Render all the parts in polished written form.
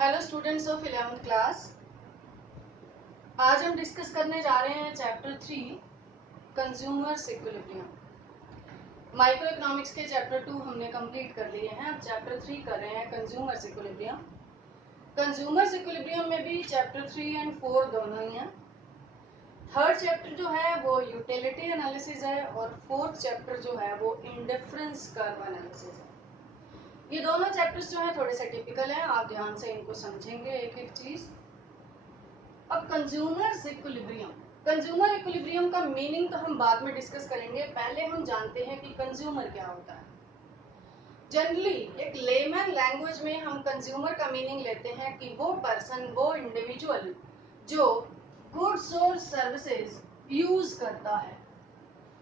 Hello students of 11th class. आज हम discuss करने जा रहे हैं chapter 3 consumer equilibrium. Micro economics के चैप्टर 2 हमने कंप्लीट कर लिए हैं, अब चैप्टर 3 कर रहे हैं कंज्यूमर इक्विलिब्रियम। कंज्यूमर इक्विलिब्रियम में भी चैप्टर 3 एंड 4 दोनों ही हैं। थर्ड चैप्टर जो है वो यूटिलिटी एनालिसिस है और फोर्थ चैप्टर जो है वो इंडिफरेंस कर्व एनालिसिस है। ये दोनों चैप्टर्स जो है थोड़े से टिपिकल हैं, आप ध्यान से इनको समझेंगे एक एक चीज। अब कंज्यूमर इक्विलिब्रियम का मीनिंग तो हम बाद में डिस्कस करेंगे, पहले हम जानते हैं कि कंज्यूमर क्या होता है। जनरली एक लेमैन लैंग्वेज में हम कंज्यूमर का मीनिंग लेते हैं कि वो पर्सन, वो इंडिविजुअल जो गुड्स और सर्विसेज यूज करता है।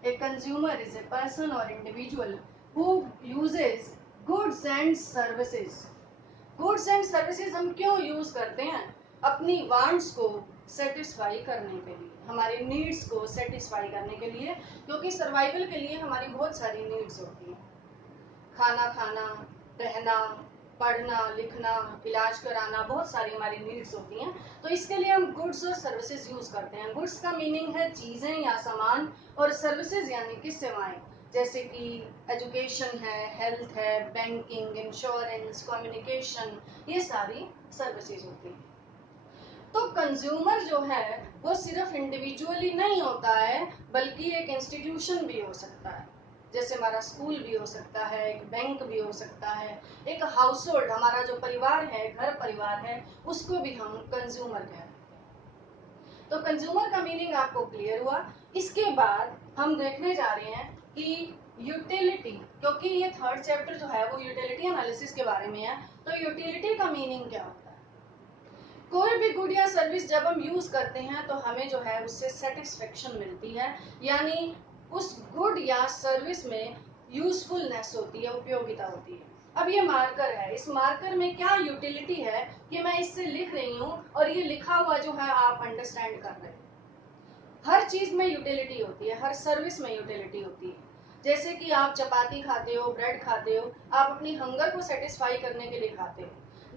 A consumer is a person और individual who uses goods and services. Goods and services हम क्यों यूज करते हैं? अपनी वांट्स को सेटिस्फाई करने के लिए, हमारी नीड्स को सेटिस्फाई करने के लिए, क्योंकि सर्वाइवल के लिए हमारी बहुत सारी नीड्स होती हैं। खाना खाना, रहना, पढ़ना लिखना, इलाज कराना, बहुत सारी हमारी नीड्स होती हैं। तो इसके लिए हम गुड्स और सर्विसेज यूज करते हैं। गुड्स का मीनिंग है चीजें या सामान, और सर्विसेज यानी कि सेवाएं, जैसे कि एजुकेशन है, हेल्थ है, बैंकिंग, इंश्योरेंस, कम्युनिकेशन, ये सारी सर्विसेज होती हैं। तो कंज्यूमर जो है वो सिर्फ इंडिविजुअली नहीं होता है, बल्कि एक इंस्टीट्यूशन भी हो सकता है। जैसे हमारा स्कूल भी हो सकता है, एक बैंक भी हो सकता है, एक हाउस होल्ड, हमारा जो परिवार है, घर परिवार है, उसको भी हम कंज्यूमर कहते हैं। तो कंज्यूमर का मीनिंग आपको क्लियर हुआ। इसके बाद हम देखने जा रहे हैं कि यूटिलिटी, क्योंकि ये थर्ड चैप्टर जो है वो यूटिलिटी एनालिसिस के बारे में है। तो यूटिलिटी का मीनिंग क्या होता है? कोई भी गुड या सर्विस जब हम यूज करते हैं तो हमें जो है उससे सेटिस्फेक्शन मिलती है, यानी उस गुड या सर्विस में यूजफुलनेस होती है, उपयोगिता होती है। अब ये मार्कर है, इस मार्कर में क्या यूटिलिटी है कि मैं इससे लिख रही हूँ और ये लिखा हुआ जो है आप अंडरस्टैंड कर रहे हैं। हर चीज में यूटिलिटी होती है, हर सर्विस में यूटिलिटी होती है। जैसे कि आप चपाती खाते हो, ब्रेड खाते हो, आप अपनी हंगर को सेटिस्फाई करने के लिए खाते हो।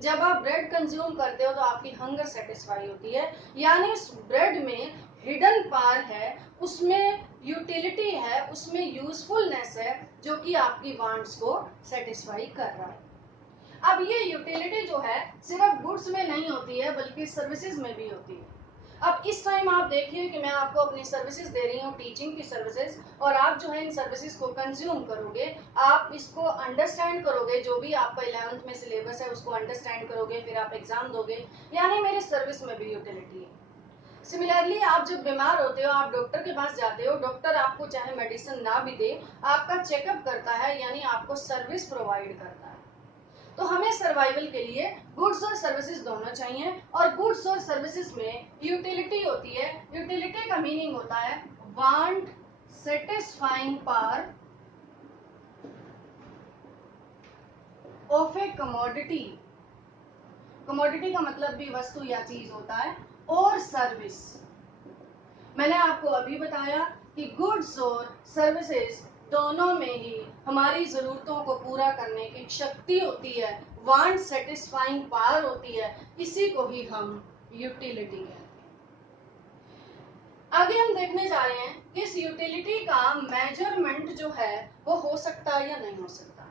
जब आप ब्रेड कंज्यूम करते हो तो आपकी हंगर सेटिस्फाई होती है, यानी उस ब्रेड में हिडन पार है, उसमें यूटिलिटी है, उसमें यूजफुलनेस है, जो कि आपकी वांट्स को सेटिस्फाई कर रहा है। अब ये यूटिलिटी जो है सिर्फ गुड्स में नहीं होती है, बल्कि सर्विसेज में भी होती है। अब इस टाइम आप देखिए कि मैं आपको अपनी सर्विसेज दे रही हूँ, टीचिंग की सर्विसेज, और आप जो है इन सर्विसेज को कंज्यूम करोगे, आप इसको अंडरस्टैंड करोगे, जो भी आपका 11th में सिलेबस है उसको अंडरस्टैंड करोगे, फिर आप एग्जाम दोगे, यानी मेरी सर्विस में भी यूटिलिटी है। सिमिलरली आप जब बीमार होते हो, आप डॉक्टर के पास जाते हो, डॉक्टर आपको चाहे मेडिसिन ना भी दे, आपका चेकअप करता है, यानी आपको सर्विस प्रोवाइड करता है। तो हमें सर्वाइवल के लिए गुड्स और सर्विसेज दोनों चाहिए, और गुड्स और सर्विसेज में यूटिलिटी होती है। यूटिलिटी का मीनिंग होता है want satisfying power of a commodity. Commodity का मतलब भी वस्तु या चीज होता है, और सर्विस। मैंने आपको अभी बताया कि गुड्स और सर्विसेज दोनों में ही हमारी जरूरतों को पूरा करने की शक्ति होती है, वांट सेटिस्फाइंग पावर होती है, इसी को ही हम यूटिलिटी कहते हैं। आगे हम देखने जा रहे हैं कि इस यूटिलिटी का मेजरमेंट जो है वो हो सकता है या नहीं हो सकता।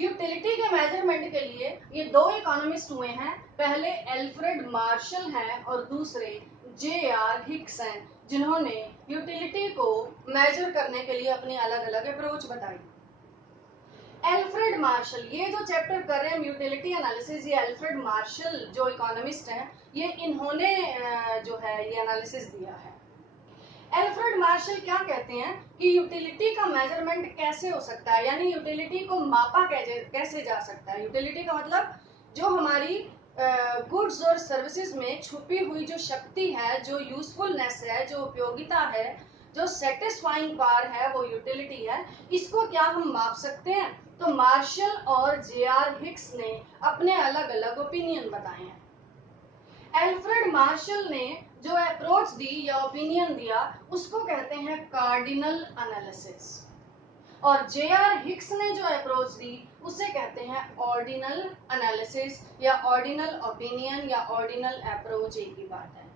यूटिलिटी के मेजरमेंट के लिए ये दो इकोनॉमिस्ट हुए हैं, पहले एल्फ्रेड मार्शल हैं और दूसरे J.R. हिक्स हैं, जिन्होंने यूटिलिटी को मेजर करने के लिए अपनी अलग अलग अप्रोच बताई। एल्फ्रेड मार्शल, ये जो चैप्टर कर रहे हैं यूटिलिटी एनालिसिस, ये एल्फ्रेड मार्शल जो इकोनॉमिस्ट हैं, ये इन्होंने जो है ये एनालिसिस दिया है। एल्फ्रेड मार्शल क्या कहते हैं कि यूटिलिटी का मेजरमेंट कैसे हो सकता है, यानी यूटिलिटी को मापा कैसे जा सकता है। यूटिलिटी का मतलब जो हमारी गुड्स और सर्विसेज में छुपी हुई जो शक्ति है, जो यूजफुलनेस है, जो उपयोगिता है, जो सेटिस्फाइंग पावर है, वो यूटिलिटी है। इसको क्या हम माप सकते हैं? तो मार्शल और J.R. हिक्स ने अपने अलग अलग ओपिनियन बताए हैं। एल्फ्रेड मार्शल ने जो अप्रोच दी या ओपिनियन दिया, उसको कहते हैं कार्डिनल एनालिसिस, और J.R. हिक्स ने जो अप्रोच दी उसे कहते हैं ऑर्डिनल एनालिसिस या ऑर्डिनल ओपिनियन या ऑर्डिनल अप्रोच, एक ही बात है।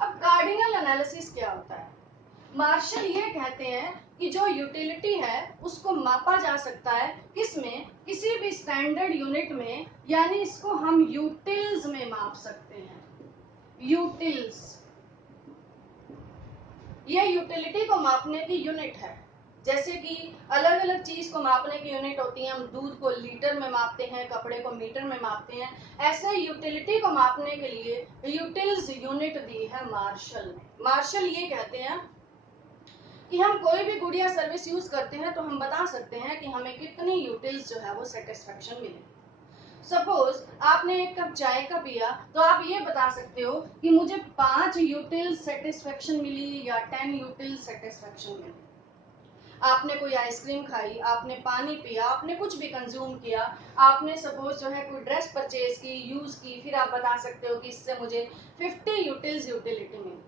अब कार्डिनल एनालिसिस क्या होता है? मार्शल ये कहते हैं कि जो यूटिलिटी है उसको मापा जा सकता है किसमें? किसी भी स्टैंडर्ड यूनिट में, यानी इसको हम यूटिल्स में माप सकते हैं। यूटिल्स, ये यूटिलिटी को मापने की यूनिट है। जैसे कि अलग अलग चीज को मापने की यूनिट होती है, हम दूध को लीटर में मापते हैं, कपड़े को मीटर में मापते हैं, ऐसे यूटिलिटी को मापने के लिए यूटिल्स यूनिट दी है मार्शल ने। मार्शल ये कहते हैं कि हम कोई भी गुड या सर्विस यूज करते हैं तो हम बता सकते हैं कि हमें कितनी यूटिल्स जो है वो सेटिस्फेक्शन मिले। सपोज आपने एक कप चाय का पिया तो आप ये बता सकते हो कि मुझे 5 यूटिल सेटिस्फेक्शन मिली या 10 यूटिल सेटिस्फेक्शन मिली। आपने कोई आइसक्रीम खाई, आपने पानी पिया, आपने कुछ भी कंज्यूम किया, आपने सपोज जो है कोई ड्रेस परचेज की, यूज की, फिर आप बता सकते हो कि इससे मुझे 50 यूटिल्स यूटिलिटी मिली।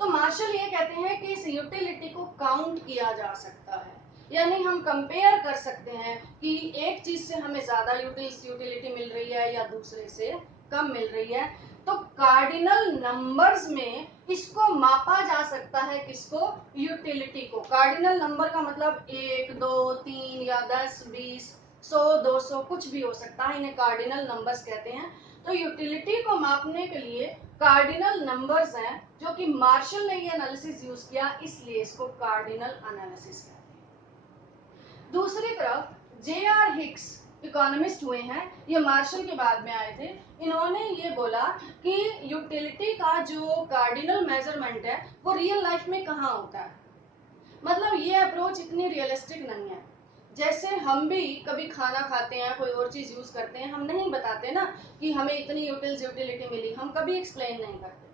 तो मार्शल ये कहते हैं कि इस यूटिलिटी को काउंट किया जा सकता है, यानी हम कंपेयर कर सकते हैं कि एक चीज से हमें ज्यादा यूटिलिटी मिल रही है या दूसरे से कम मिल रही है। तो कार्डिनल नंबर्स में इसको मापा जा सकता है, किसको? यूटिलिटी को। कार्डिनल नंबर का मतलब 1, 2, 3 या 10, 20, 100, 200 कुछ भी हो सकता है, इन्हें कार्डिनल नंबर्स कहते हैं। तो यूटिलिटी को मापने के लिए कार्डिनल नंबर्स हैं, जो कि मार्शल ने ये एनालिसिस यूज किया, इसलिए इसको कार्डिनल एनालिसिस कहते हैं। दूसरी तरफ जे.आर. हिक्स इकोनॉमिस्ट हुए हैं, ये मार्शल के बाद में आए थे। इन्होंने ये बोला कि यूटिलिटी का जो कार्डिनल मेजरमेंट है वो रियल लाइफ में कहाँ होता है। मतलब ये अप्रोच इतनी रियलिस्टिक नहीं है। जैसे हम भी कभी खाना खाते हैं, कोई और चीज यूज करते हैं, हम नहीं बताते ना कि हमें इतनी यूटिलिटी मिली, हम कभी एक्सप्लेन नहीं करते।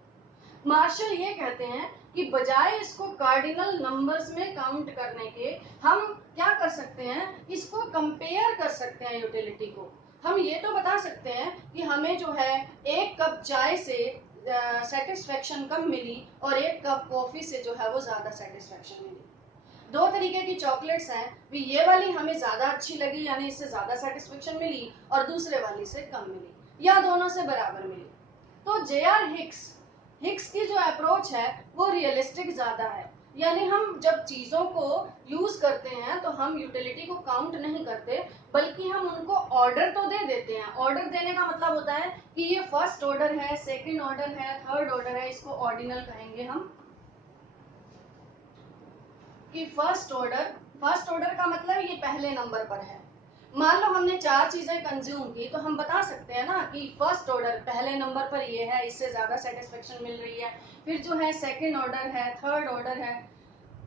मार्शल ये कहते हैं कि बजाय इसको कार्डिनल नंबर्स में काउंट करने के, हम क्या कर सकते हैं, इसको कंपेयर कर सकते हैं यूटिलिटी को। हम ये तो बता सकते हैं कि हमें जो है एक कप चाय से सेटिस्फेक्शन कम मिली और एक कप कॉफी से जो है वो ज्यादा सेटिस्फेक्शन मिली। दो तरीके की चॉकलेट्स हैं, भी ये वाली हमें ज्यादा अच्छी लगी यानी इससे ज्यादा सेटिस्फेक्शन मिली और दूसरे वाली से कम मिली, या दोनों से बराबर मिली। तो जे.आर. हिक्स की जो अप्रोच है वो रियलिस्टिक ज्यादा है, यानी हम जब चीजों को यूज करते हैं तो हम यूटिलिटी को काउंट नहीं करते, बल्कि हम उनको ऑर्डर तो दे देते हैं। ऑर्डर देने का मतलब होता है कि ये फर्स्ट ऑर्डर है, सेकंड ऑर्डर है, थर्ड ऑर्डर है, इसको ऑर्डिनल कहेंगे हम। कि फर्स्ट ऑर्डर का मतलब ये पहले नंबर पर है। मान लो हमने 4 चीजें कंज्यूम की तो हम बता सकते हैं ना कि फर्स्ट ऑर्डर पहले नंबर पर ये है, इससे ज्यादा सेटिस्फेक्शन मिल रही है, फिर जो है सेकंड ऑर्डर है, थर्ड ऑर्डर है।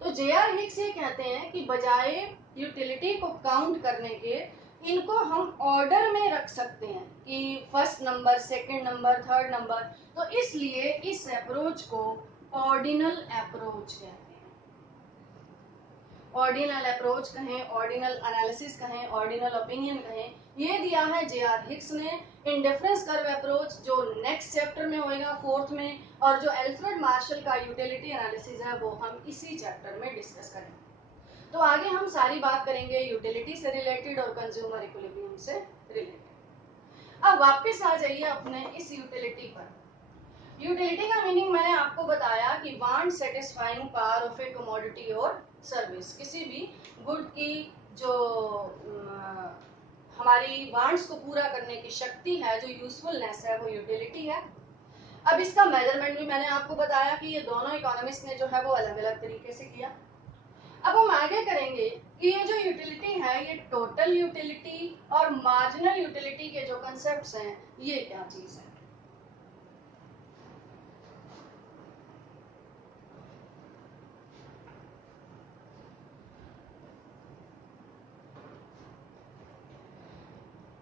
तो जे.आर. हिक्स ये कहते हैं कि बजाय यूटिलिटी को काउंट करने के, इनको हम ऑर्डर में रख सकते हैं कि first number, second number, third number. तो इसलिए इस अप्रोच को ऑर्डिनल अप्रोच कहते हैं। ऑर्डिनल अप्रोच कहें, ऑर्डिनल एनालिसिस कहें, ऑर्डिनल ओपिनियन कहें, ये दिया है जे.आर. हिक्स ने। इंडिफरेंस कर्व अप्रोच जो नेक्स्ट चैप्टर में होएगा 4th में, और जो एल्फ्रेड मार्शल का यूटिलिटी एनालिसिस है वो हम इसी चैप्टर में डिस्कस करेंगे। तो आगे हम सारी बात करेंगे यूटिलिटी से रिलेटेड और कंज्यूमर इक्विलिब्रियम से रिलेटेड। अब वापस आ जाइए अपने इस यूटिलिटी पर। यूटिलिटी का मीनिंग मैंने आपको बताया कि want satisfying power of a commodity और सर्विस। किसी भी गुड की जो हमारी वांट्स को पूरा करने की शक्ति है, जो यूजफुलनेस है, वो यूटिलिटी है। अब इसका मेजरमेंट भी मैंने आपको बताया कि ये दोनों इकोनॉमिस्ट ने जो है वो अलग अलग तरीके से किया। अब हम आगे करेंगे कि ये जो यूटिलिटी है, ये टोटल यूटिलिटी और मार्जिनल यूटिलिटी के जो कंसेप्ट्स हैं, ये क्या चीज है।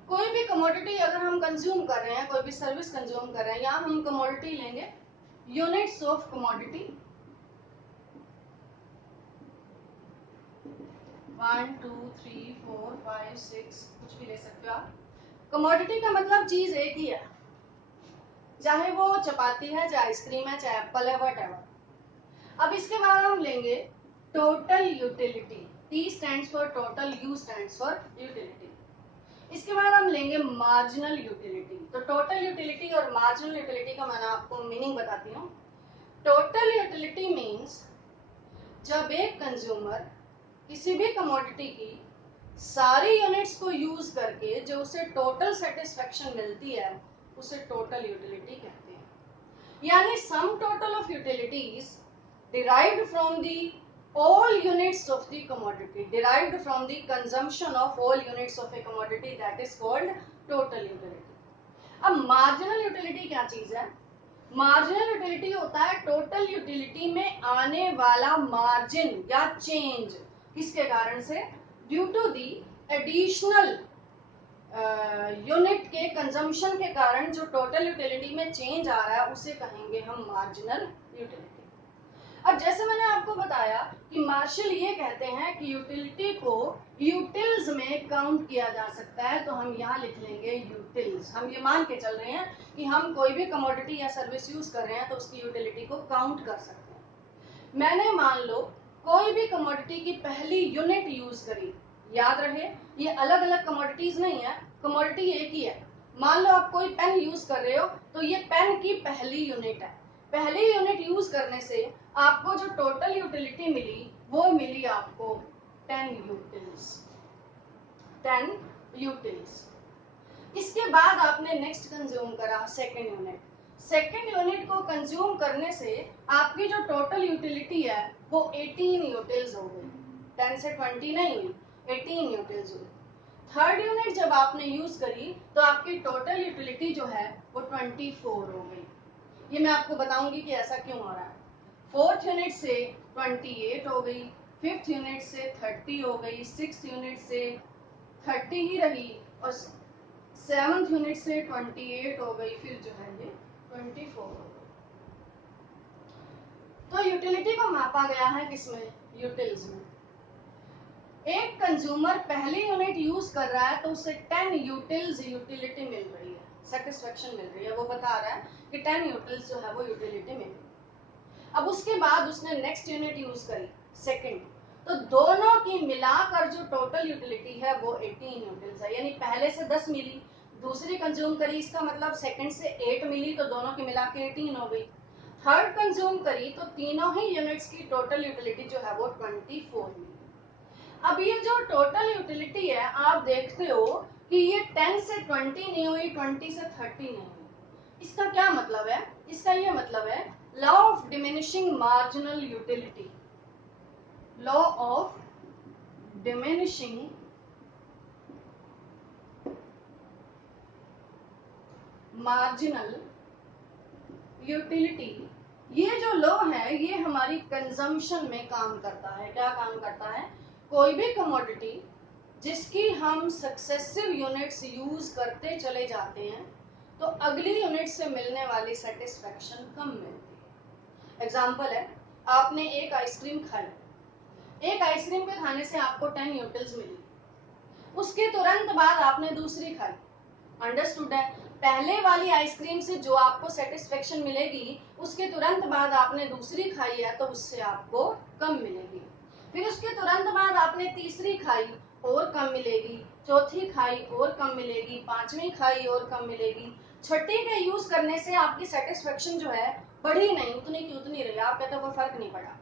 कोई भी कमोडिटी अगर हम कंज्यूम कर रहे हैं, कोई भी सर्विस कंज्यूम कर रहे हैं, या हम कमोडिटी लेंगे, यूनिट्स ऑफ कमोडिटी 1 2 3 4 5 6 कुछ भी ले सकते हो आप। कमोडिटी का मतलब चीज एक ही है, चाहे वो चपाती है, चाहे आइसक्रीम है, चाहे एप्पल है, व्हाटएवर। अब इसके बाद हम लेंगे total utility. T stands for total, U stands for utility. इसके बाद हम लेंगे मार्जिनल यूटिलिटी। तो टोटल यूटिलिटी और मार्जिनल यूटिलिटी का मैं आपको मीनिंग बताती हूँ। टोटल यूटिलिटी मीन्स जब एक कंज्यूमर किसी भी कमोडिटी की सारी यूनिट्स को यूज करके जो उसे टोटल सेटिस्फेक्शन मिलती है उसे टोटल यूटिलिटी कहते हैं। यानी sum total of utilities derived from the all units of the commodity, derived from the consumption of all units of a commodity, that is called total utility. अब marginal utility क्या चीज है? marginal utility होता है total utility में आने वाला margin या चेंज, किसके कारण से? Due to the additional unit के कंजम्पशन के कारण जो टोटल यूटिलिटी में चेंज आ रहा है उसे कहेंगे हम मार्जिनल यूटिलिटी। अब जैसे मैंने आपको बताया कि मार्शल ये कहते हैं कि यूटिलिटी को यूटिल्स में काउंट किया जा सकता है, तो हम यहाँ लिख लेंगे यूटिल्स। हम ये मान के चल रहे हैं कि हम कोई भी कमोडिटी या सर्विस यूज कर रहे हैं तो उसकी यूटिलिटी को काउंट कर सकते हैं। मैंने मान लो कोई भी कमोडिटी की पहली यूनिट यूज करी, याद रहे ये अलग अलग कमोडिटीज नहीं है, कमोडिटी एक ही है। मान लो आप कोई पेन यूज कर रहे हो तो ये पेन की पहली यूनिट है। पहली यूनिट यूज करने से आपको जो टोटल यूटिलिटी मिली वो मिली आपको 10 यूटिल्स, 10 यूटिल्स। इसके बाद आपने नेक्स्ट कंज्यूम करा सेकेंड यूनिट। सेकेंड यूनिट को कंज्यूम करने से आपकी जो टोटल यूटिलिटी है वो 18 यूटिल्स हो गई। 10 से 20 नहीं हुई, 18 यूटिल्स हुई। थर्ड यूनिट जब आपने यूज करी तो आपकी टोटल यूटिलिटी जो है वो 24 हो गई। ये मैं आपको बताऊंगी कि ऐसा क्यों हो रहा है। फोर्थ यूनिट से 28 हो गई, फिफ्थ यूनिट से 30 हो गई, सिक्स्थ यूनिट से 30 ही रही और सेवंथ यूनिट से 28 हो गई, फिर जो है ये 24 हो गई। तो यूटिलिटी को मापा गया है किसमें? यूटिल्स में। एक कंज्यूमर पहली यूनिट यूज कर रहा है तो उसे 10 यूटिल्स यूटिलिटी मिल रही है, सेटिस्फेक्शन मिल रही है। वो बता रहा है कि 10 यूटिल्स जो है वो यूटिलिटी मिल रही है। अब उसके बाद उसने नेक्स्ट यूनिट यूज करी सेकंड, तो दोनों की मिलाकर जो टोटल यूटिलिटी है वो 18 यूटिल्स है। यानी पहले से 10 मिली, दूसरी कंज्यूम करी, इसका मतलब सेकंड से 8 मिली, तो दोनों की मिला के 18 हो गई। थर्ड कंज्यूम करी तो तीनों ही यूनिट्स की टोटल यूटिलिटी जो है वो 24 मिली। अब ये जो टोटल यूटिलिटी है आप देखते हो कि ये 10 से 20 नहीं हुई, 20 से 30 नहीं हुई। इसका क्या मतलब है? इसका ये मतलब है law of diminishing marginal utility, law of diminishing marginal utility, ये जो लॉ है ये हमारी कंजम्पशन में काम करता है। क्या काम करता है? कोई भी कमोडिटी जिसकी हम सक्सेसिव यूनिट्स यूज करते चले जाते हैं तो अगली यूनिट से मिलने वाली सेटिस्फेक्शन कम मिलती है। एग्जांपल है, आपने एक आइसक्रीम खाई, एक आइसक्रीम के खाने से आपको 10 यूटिल्स मिली, उसके तुरंत बाद आपने दूसरी खाई। अंडरस्टूड है? पहले वाली आइसक्रीम से जो आपको सेटिस्फेक्शन मिलेगी उसके तुरंत बाद आपने दूसरी खाई है तो उससे आपको कम मिलेगी। फिर उसके तुरंत बाद आपने तीसरी खाई और कम मिलेगी, चौथी खाई और कम मिलेगी, पांचवी खाई और कम मिलेगी, छठी के यूज करने से आपकी सेटिस्फेक्शन जो है बढ़ी नहीं, उतनी की उतनी रही, आप कहते कोई फर्क नहीं पड़ा।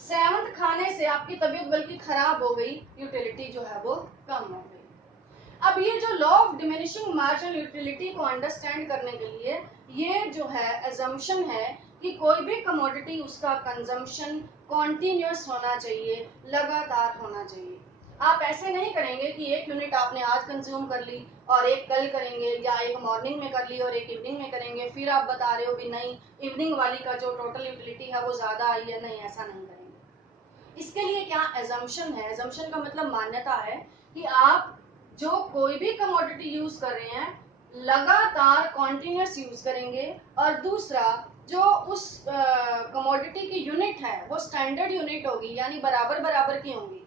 सेवंथ खाने से आपकी तबीयत बल्कि खराब हो गई, यूटिलिटी जो है वो कम हो गई। अब ये जो law of diminishing marginal utility को अंडरस्टैंड करने के लिए ये जो है अजम्पशन है कि कोई भी कमोडिटी उसका कंजम्पशन कॉन्टिन्यूअस होना चाहिए, लगातार होना चाहिए। आप ऐसे नहीं करेंगे कि एक यूनिट आपने आज कंज्यूम कर ली और एक कल करेंगे, या एक मॉर्निंग में कर ली और एक इवनिंग में करेंगे, फिर आप बता रहे हो भी नहीं इवनिंग वाली का जो टोटल यूटिलिटी है वो ज्यादा आई है। नहीं, ऐसा नहीं करेंगे। इसके लिए क्या अजम्पशन है? अजम्पशन का मतलब मान्यता है कि आप जो कोई भी कमोडिटी यूज कर रहे हैं लगातार कॉन्टिन्यूअस यूज करेंगे, और दूसरा जो उस कमोडिटी की यूनिट है वो स्टैंडर्ड यूनिट होगी, यानी बराबर बराबर की होंगी।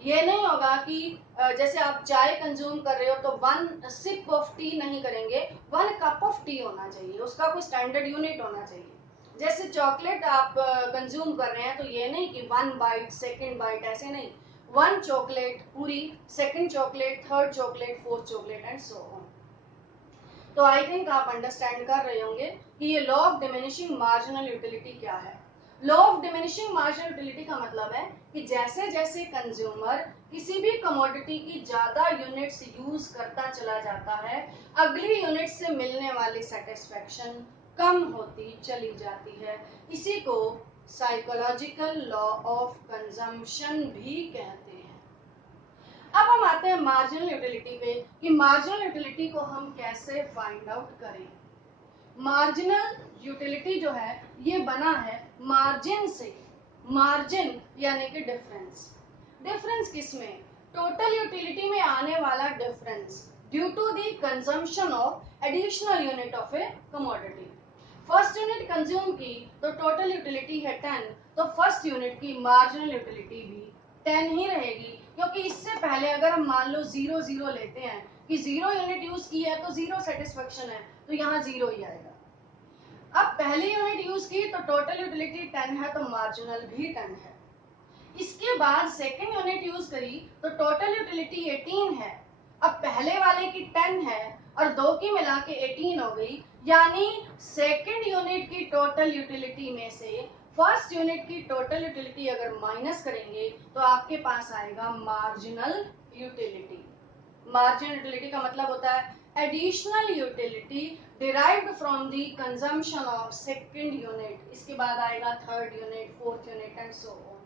ये नहीं होगा कि जैसे आप चाय कंज्यूम कर रहे हो तो 1 सिप ऑफ टी नहीं करेंगे, 1 कप ऑफ टी होना चाहिए, उसका कोई स्टैंडर्ड यूनिट होना चाहिए। जैसे चॉकलेट आप कंज्यूम कर रहे हैं तो ये नहीं कि 1 बाइट, सेकेंड बाइट, ऐसे नहीं, 1 चॉकलेट पूरी, second chocolate, third chocolate, fourth chocolate and so on. तो आई थिंक आप अंडरस्टैंड कर रहे होंगे कि ये law of diminishing marginal utility क्या है। Law of diminishing marginal utility का मतलब है कि जैसे जैसे कंज्यूमर किसी भी कमोडिटी की ज्यादा यूनिट्स यूज करता चला जाता है, अगली यूनिट से मिलने वाली सेटिस्फेक्शन कम होती चली जाती है। इसी को साइकोलॉजिकल लॉ ऑफ कंजम्पशन भी कहते हैं। अब हम आते हैं मार्जिनल यूटिलिटी पे कि मार्जिनल यूटिलिटी को हम कैसे फाइंड आउट करें। मार्जिनल यूटिलिटी जो है ये बना है मार्जिन से। मार्जिन यानी कि डिफरेंस। डिफरेंस किसमें? टोटल यूटिलिटी में आने वाला difference due to the consumption of additional unit of a commodity. First unit consume की तो टोटल यूटिलिटी है 10, तो फर्स्ट यूनिट की मार्जिनल यूटिलिटी भी 10 ही रहेगी, क्योंकि इससे पहले अगर हम मान लो 0 0 लेते हैं कि 0 यूनिट यूज की है तो 0 सेटिस्फेक्शन है, तो यहाँ 0 ही आएगा। अब पहली यूनिट यूज की तो टोटल यूटिलिटी 10 है तो मार्जिनल भी 10 है। इसके बाद सेकेंड यूनिट यूज करी तो टोटल यूटिलिटी 18 है। अब पहले वाले की 10 है और दो की मिला के 18 हो गई, यानी सेकेंड यूनिट की टोटल यूटिलिटी में से फर्स्ट यूनिट की टोटल यूटिलिटी अगर माइनस करेंगे तो आपके पास आएगा मार्जिनल यूटिलिटी। मार्जिनल यूटिलिटी का मतलब होता है additional utility derived from the consumption of second unit. इसके बाद आएगा third unit, fourth unit and so on.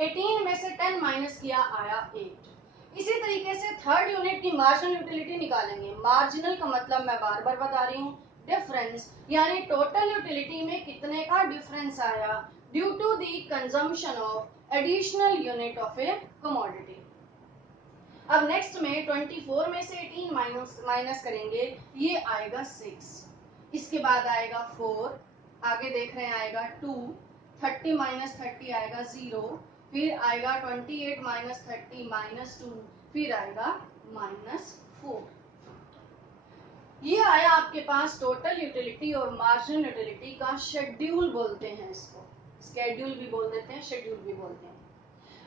18 में से 10 माइनस किया आया 8। इसी तरीके से थर्ड यूनिट की मार्जिनल यूटिलिटी निकालेंगे। मार्जिनल का मतलब मैं बार बार बता रही हूँ डिफरेंस, यानी टोटल यूटिलिटी में कितने का डिफरेंस आया due to the consumption of additional unit of a commodity. अब नेक्स्ट में 24 में से 18 माइनस करेंगे, ये आएगा 6। इसके बाद आएगा 4, आगे देख रहे हैं आएगा 2, 30 माइनस 30 आएगा 0, फिर आएगा 28 माइनस 30 माइनस 2, फिर आएगा -4। ये आया आपके पास टोटल यूटिलिटी और मार्जिनल यूटिलिटी का शेड्यूल बोलते हैं इसको। स्केड्यूल भी बोल देते हैं, शेड्यूल भी बोलते हैं।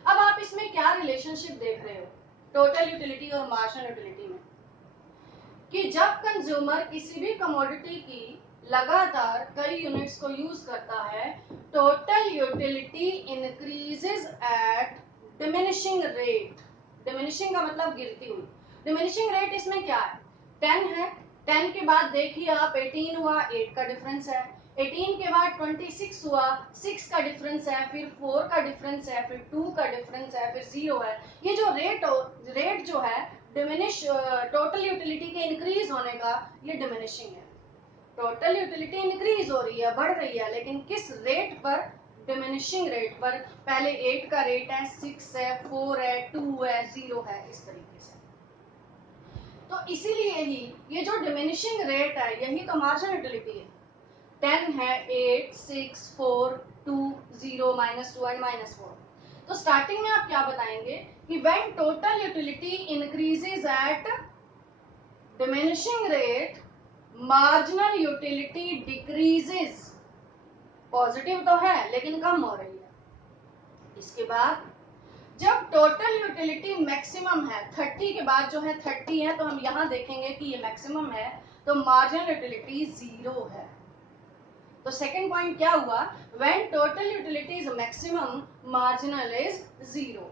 अब आप इसमें क्या रिलेशनशिप देख रहे हो टोटल यूटिलिटी और मार्जिनल यूटिलिटी में, कि जब कंज्यूमर किसी भी कमोडिटी की लगातार कई यूनिट्स को यूज करता है, total utility increases eight diminishing rate. Diminishing का मतलब गिरती हुई। डिमिनिशिंग रेट इसमें क्या है? 10 है, 10 के बाद देखिए आप 18 हुआ, 8 का डिफरेंस है। 18 के बाद 26 हुआ, 6 का डिफरेंस है, फिर 4 का डिफरेंस है, फिर 2 का डिफरेंस है, फिर 0 है। ये जो रेट जो है डिमिनिश टोटल यूटिलिटी के इंक्रीज होने का, ये डिमिनिशिंग है। टोटल यूटिलिटी इंक्रीज हो रही है, बढ़ रही है, लेकिन किस रेट पर? डिमिनिशिंग रेट पर। पहले 8 का रेट है, 6 है, 4 है, 2 है, 0 है, इस तरीके से। तो इसीलिए ही ये जो डिमिनिशिंग रेट है यही तो मार्जिनल यूटिलिटी है। 10 है, 8, 6, 4, 2, 0, -2 एंड -4। तो स्टार्टिंग में आप क्या बताएंगे कि when total utility increases at diminishing rate, marginal utility decreases. Positive तो है लेकिन कम हो रही है। इसके बाद जब टोटल यूटिलिटी मैक्सिमम है, 30 के बाद जो है 30 है, तो हम यहां देखेंगे कि ये मैक्सिमम है, तो मार्जिनल यूटिलिटी 0 है। तो सेकंड पॉइंट क्या हुआ? When total utility is maximum, marginal is 0।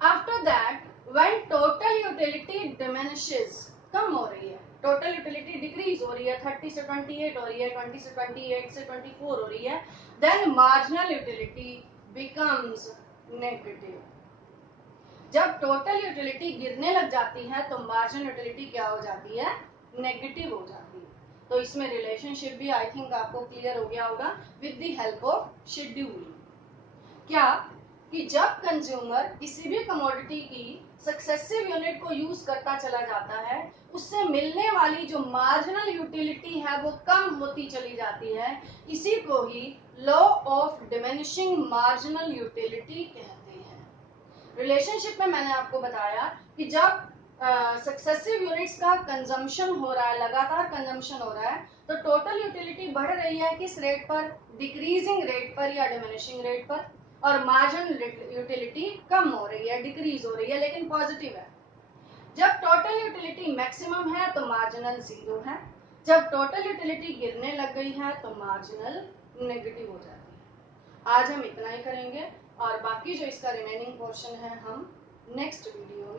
After that when total utility diminishes, कम हो रही है, टोटल यूटिलिटी डिक्रीज हो रही है, 30 से 28 हो रही है, 20 से 28 से 24 हो रही है, then marginal utility becomes negative. जब टोटल यूटिलिटी गिरने लग जाती है तो मार्जिनल यूटिलिटी क्या हो जाती है? नेगेटिव हो जाती है। तो इसमें रिलेशनशिप भी आई थिंक आपको क्लियर हो गया होगा with the help of schedule. क्या कि जब कंज्यूमर किसी भी कमोडिटी की सक्सेसिव यूनिट को यूज करता चला जाता है, उससे मिलने वाली जो मार्जिनल यूटिलिटी है वो कम होती चली जाती है। इसी को ही law of diminishing marginal utility कहते हैं। रिलेशनशिप में मैंने आपको बताया कि जब सक्सेसिव यूनिट्स का कंजम्पशन हो रहा है, लगातार कंजम्पशन हो रहा है, तो टोटल यूटिलिटी बढ़ रही है किस रेट पर? डिक्रीजिंग रेट पर या डिमिनिशिंग रेट पर? और मार्जिनल यूटिलिटी कम हो रही है, डिक्रीज हो रही है, लेकिन पॉजिटिव है। जब टोटल यूटिलिटी मैक्सिमम है तो मार्जिनल 0 है, जब टोटल यूटिलिटी गिरने लग गई है तो मार्जिनल नेगेटिव हो जाती है। आज हम इतना ही करेंगे और बाकी जो इसका रिमेनिंग पोर्शन है हम नेक्स्ट वीडियो